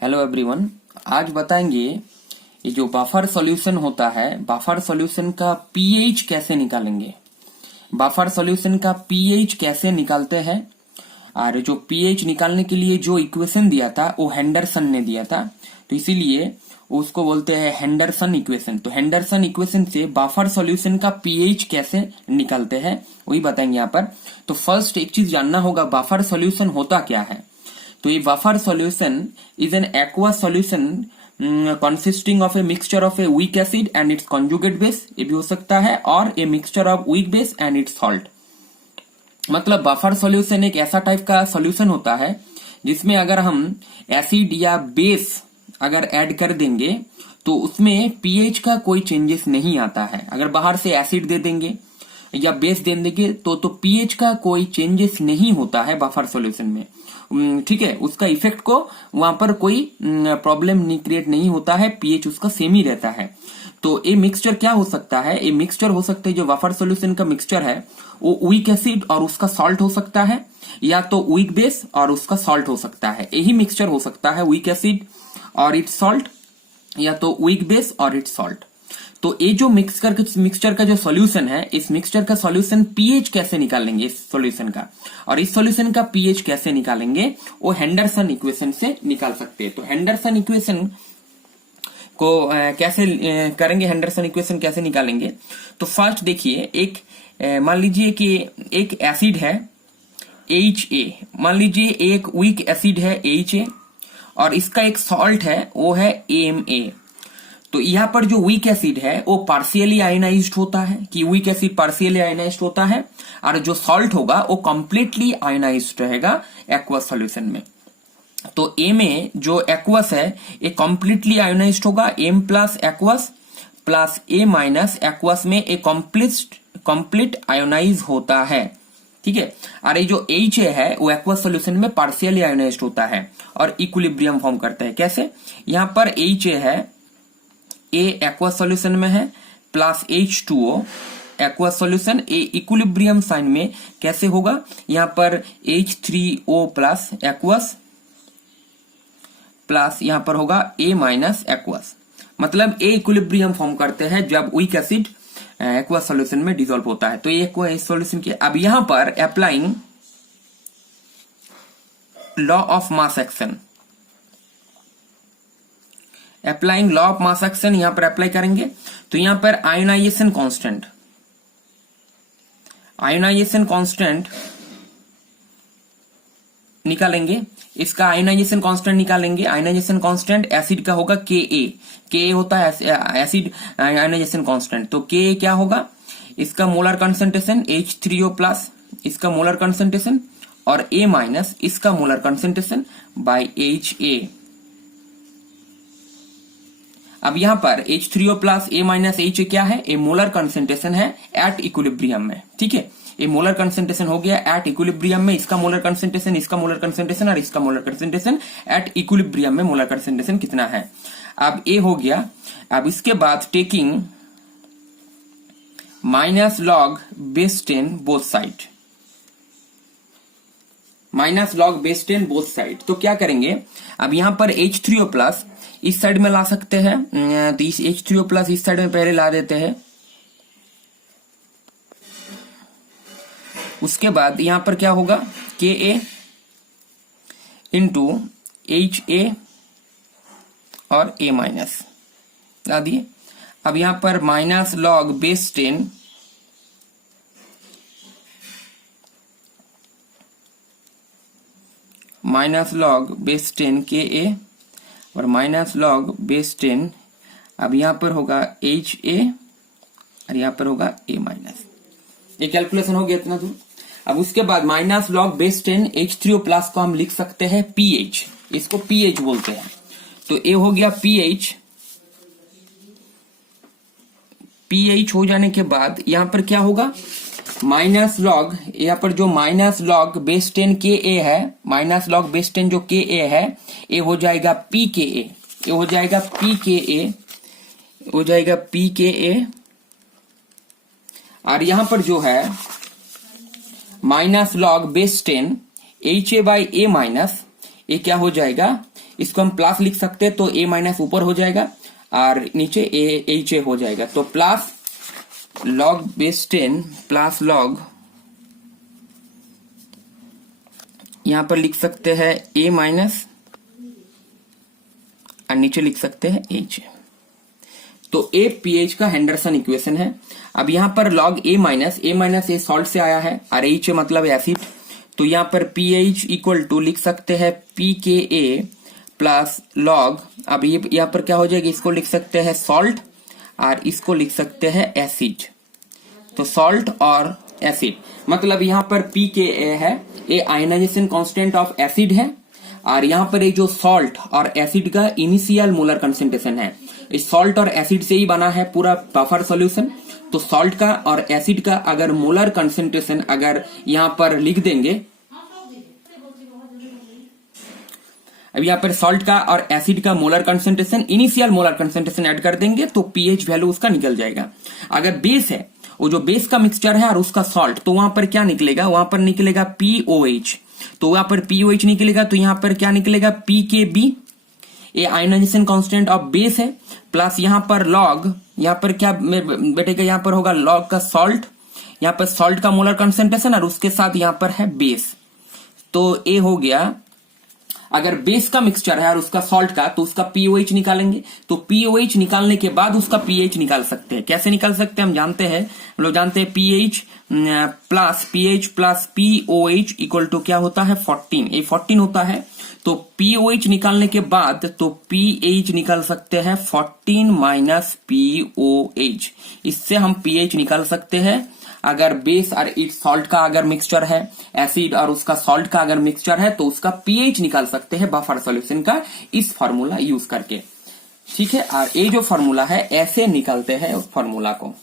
Hello everyone. आज बताएंगे ये जो बफर सॉल्यूशन होता है, बफर सॉल्यूशन का पीएच कैसे निकालेंगे। बफर सॉल्यूशन का पीएच कैसे निकालते हैं और जो पीएच निकालने के लिए जो इक्वेशन दिया था वो हेंडरसन ने दिया था, तो इसीलिए उसको बोलते हैं हेंडरसन इक्वेशन। तो हेंडरसन इक्वेशन से बफर सॉल्यूशन का पीएच कैसे निकालते हैं वही बताएंगे यहाँ पर। तो फर्स्ट एक चीज जानना होगा, बफर सॉल्यूशन होता क्या है। तो ये buffer solution is an aqueous solution consisting of a mixture of a weak acid and its conjugate base, ये भी हो सकता है, और a mixture of weak base and its salt। मतलब बफर सॉल्यूशन एक ऐसा टाइप का सॉल्यूशन होता है जिसमें अगर हम एसिड या बेस अगर ऐड कर देंगे तो उसमें पीएच का कोई चेंजेस नहीं आता है। अगर बाहर से एसिड दे देंगे या बेस दे देंगे तो पीएच का कोई चेंजेस नहीं होता है बफर सॉल्यूशन में, ठीक है। उसका इफेक्ट को वहां पर कोई प्रॉब्लम नहीं क्रिएट नहीं होता है, पीएच उसका सेम ही रहता है। तो ये मिक्सचर क्या हो सकता है, ये मिक्सचर हो सकता है जो बफर सॉल्यूशन का मिक्सचर है वो वीक एसिड और उसका सॉल्ट हो सकता है, या तो वीक बेस और उसका सॉल्ट हो सकता है। यही मिक्सचर हो सकता है, वीक एसिड और इट्स सॉल्ट, या तो वीक बेस और इट्स सॉल्ट। तो ये जो मिक्सचर का जो सॉल्यूशन है, इस मिक्सचर का सॉल्यूशन पीएच कैसे निकालेंगे इस सॉल्यूशन का, और इस सॉल्यूशन का पीएच कैसे निकालेंगे वो हेंडरसन इक्वेशन से निकाल सकते हैं। तो हेंडरसन इक्वेशन को कैसे करेंगे, हेंडरसन इक्वेशन कैसे निकालेंगे। तो फर्स्ट देखिए, एक मान लीजिए कि एक एसिड है HA, मान लीजिए एक वीक एसिड है HA और इसका एक सॉल्ट है वो है AMA। तो यहाँ पर जो वीक एसिड है वो पार्शियली आयनाइज्ड होता है, कि वीक एसिड पार्शियली आयनाइज्ड होता है, और जो सॉल्ट होगा वो कंप्लीटली आयनाइज्ड रहेगा एक्वस सॉल्यूशन में। तो ए में जो एक्वस है ये कंप्लीटली आयनाइज्ड होगा, एम प्लस एक्वस प्लस ए माइनस एक्वस में ए कंप्लीट आयोनाइज होता है, ठीक है। और ये जो एच है वो एक्वस सॉल्यूशन में पार्शियली आयोनाइज्ड होता है और इक्विलिब्रियम फॉर्म करता है। कैसे, यहाँ पर एच है, ए एक्वस सॉल्यूशन में है, प्लस H2O एक्वस सॉल्यूशन, ए इक्विलिब्रियम साइन में कैसे होगा, यहाँ पर H3O प्लस एक्वस प्लस यहाँ पर होगा ए माइनस एक्वस। मतलब ए इक्विलिब्रियम फॉर्म करते हैं जब वीक एसिड एक्वस सॉल्यूशन में डिसॉल्व होता है। तो ये एक्वस सॉल्यूशन की अब यहाँ पर applying law of mass action, applying law of mass action यहां पर अप्लाई करेंगे। तो यहां पर आयोनाइजेशन कांस्टेंट निकालेंगे, इसका आयोनाइजेशन कांस्टेंट निकालेंगे। आयोनाइजेशन कांस्टेंट एसिड का होगा के होता है एसिड आयोनाइजेशन कांस्टेंट। तो के क्या होगा, इसका मोलर कंसंट्रेशन H3O प्लस इसका मोलर कंसंट्रेशन और A माइनस इसका मोलर कंसंट्रेशन बाय HA। अब यहां पर H3O plus A minus H क्या है, ए मोलर कंसेंट्रेशन है एट इक्विलिब्रियम में, ठीक है। ये मोलर कंसेंट्रेशन हो गया एट इक्विलिब्रियम में, इसका मोलर कंसेंट्रेशन, इसका मोलर कंसेंट्रेशन और इसका मोलर कंसेंट्रेशन एट इक्विलिब्रियम में मोलर कंसेंट्रेशन कितना है। अब ए हो गया। अब इसके बाद taking minus log base 10 both side, minus log base 10 both side. तो क्या करेंगे, अब यहां पर H3O प्लस इस साइड में ला सकते हैं, तो इस H3O प्लस इस साइड में पहले ला देते हैं। उसके बाद यहां पर क्या होगा, KA इंटू HA और A माइनस ला दिए। अब यहां पर minus log base 10 minus log base 10 KA और माइनस लॉग बेस 10, अब यहां पर होगा HA और यहां पर होगा A माइनस। ये कैलकुलेशन हो गया इतना दूर। अब उसके बाद minus log base 10 H3O plus को हम लिख सकते हैं pH, इसको pH बोलते हैं। तो ये हो गया pH। pH हो जाने के बाद यहां पर क्या होगा, माइनस लॉग, यहाँ पर जो माइनस लॉग बेस 10 KA है, माइनस लॉग बेस 10 जो KA है ये हो जाएगा PKA, ये हो जाएगा PKA, हो जाएगा PKA। और यहां पर जो है minus log base 10 HA by A minus, ये क्या हो जाएगा, इसको हम प्लस लिख सकते हैं, तो A माइनस ऊपर हो जाएगा और नीचे HA हो जाएगा। तो plus log base 10 plus log, यहां पर लिख सकते हैं A माइनस और नीचे लिख सकते हैं HA। तो A pH का हेंडरसन इक्वेशन है। अब यहां पर log A माइनस ये सॉल्ट से आया है और HA मतलब एसिड, तो यहां पर pH इक्वल टू लिख सकते हैं pKa प्लस log, अब ये यहां पर क्या हो जाएगा, इसको लिख सकते हैं सॉल्ट और इसको लिख सकते हैं एसिड। तो सॉल्ट और एसिड मतलब यहां पर pKa है, ये आयनाइजेशन कांस्टेंट ऑफ एसिड है, और यहां पर ये जो सॉल्ट और एसिड का इनिशियल मोलर कंसेंट्रेशन है। इस सॉल्ट और एसिड से ही बना है पूरा बफर सॉल्यूशन। तो सॉल्ट का और एसिड का अगर मोलर कंसेंट्रेशन अगर यहां पर लिख देंगे, अब यहां पर सॉल्ट का और एसिड का molar concentration, initial molar concentration add कर देंगे तो पीएच वैल्यू उसका निकल जाएगा। अगर बेस है, वो जो बेस का मिक्सचर है और उसका सॉल्ट, तो वहां पर क्या निकलेगा, वहां पर निकलेगा POH। तो वहां पर POH निकलेगा, तो यहां पर क्या निकलेगा PKB, ये आयनाइजेशन कांस्टेंट ऑफ बेस है, प्लस यहां पर लॉग, यहां पर क्या बैठेगा, यहां पर होगा लॉग का सॉल्ट, यहां पर सॉल्ट का मोलर कंसेंट्रेशन और उसके साथ यहां पर है बेस। तो ये हो गया, अगर बेस का मिक्सचर है और उसका सॉल्ट का, तो उसका POH निकालेंगे। तो POH निकालने के बाद उसका pH निकाल सकते हैं। कैसे निकाल सकते हैं हम जानते हैं, हम लोग जानते हैं pH plus POH equal to क्या होता है 14, ये 14 होता है। तो POH निकालने के बाद तो pH निकाल सकते हैं 14 माइनस POH, इससे हम pH निकाल सकते हैं। अगर बेस और इट्स सॉल्ट का अगर मिक्सचर है, एसिड और उसका सॉल्ट का अगर मिक्सचर है, तो उसका pH निकाल सकते हैं बफर सॉल्यूशन का इस फार्मूला यूज करके। ठीक है, और ये जो फार्मूला है ऐसे निकालते हैं उस फार्मूला को।